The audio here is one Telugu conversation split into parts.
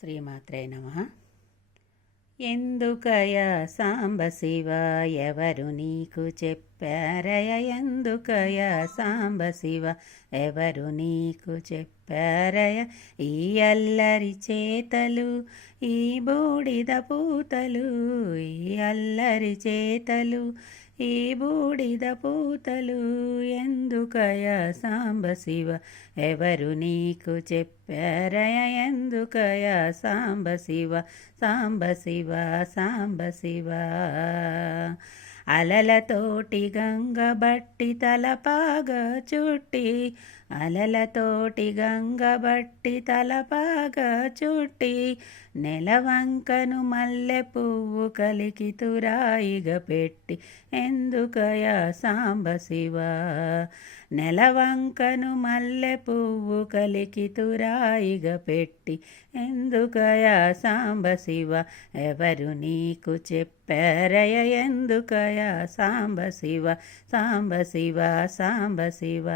శ్రీమాత్రే నమ ఎందుకయ సాంబ శివ ఎవరు నీకు చెప్పారయ ఎందుకయ సాంబ శివ ఎవరు నీకు చెప్పారయ ఈ అల్లరి చేతలు ఈ బూడిద పూతలు ఈ అల్లరి చేతలు ఈ బూడిద పూతలు ఎందుకయ సాంబ శివ ఎవరు నీకు చెప్పారయ ఎందుకయ సాంబ శివ సాంబ శివ సాంబ శివ అలలతోటి గంగ బట్టి తలపాగ చుట్టి అలలతోటి గంగ బట్టి తలపాగ చుట్టి నెలవంకను మల్లె పువ్వు కలికి తురాయిగ పెట్టి ఎందుకయా సాంబ శివ నెలవంకను మల్లె పువ్వు కలికి తురాయిగ పెట్టి ఎందుకయా సాంబ శివ ఎవరు నీకు చెప్పు ఎందుకయా సాంబ శివ సాంబ శివ సాంబ శివ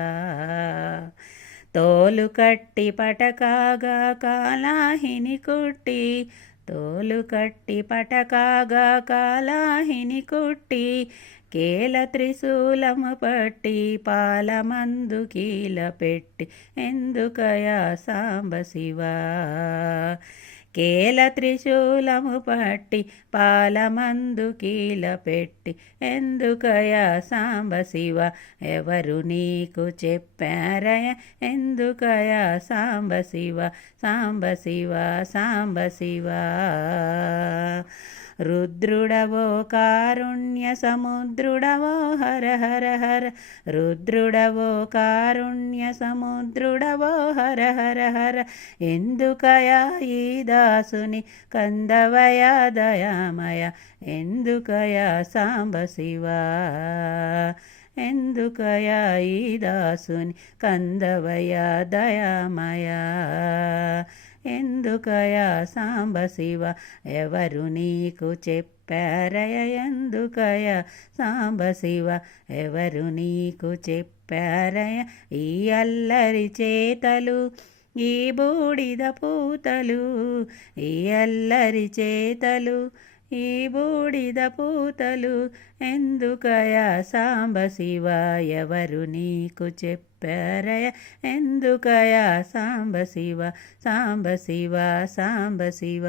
తోలు కట్టి పటకాగా కాలాహిని కుట్టి తోలు కట్టి పటకాగా కాలాహిని కుట్టి కేల త్రిశూలము పట్టి పాలమందు కీల పెట్టి ఎందుకయా సాంబ శివా కేల త్రిశూలము పట్టి పాలమందు కీల పెట్టి ఎందుకయా సాంబ శివ ఎవరు నీకు చెప్పారయ ఎందుకయా సాంబ శివ సాంబ శివ సాంబ శివ రుద్రుడవో కారుణ్య సముద్రుడవో హర హర హర రుద్రుడవో కారుణ్య సముద్రుడవో హర హర హర ఎందుకయా ఈ దాసుని కందవయా దయామయ ఎందుకయా సాంబ శివా ఎందుకయా ఈ దాసుని కందవయా దయామయా ఎందుకయా సాంబ శివ ఎవరు నీకు చెప్పారయ ఎందుకయా సాంబ శివ ఎవరు నీకు చెప్పారయ ఈ అల్లరి చేతలు ఈ బూడిద పూతలు ఈ అల్లరి చేతలు ఈ బూడిద పూతలు ఎందుకయా సాంబ శివ ఎవరు నీకు చెప్పారయ ఎందుకయా సాంబ శివ సాంబ శివ సాంబ శివ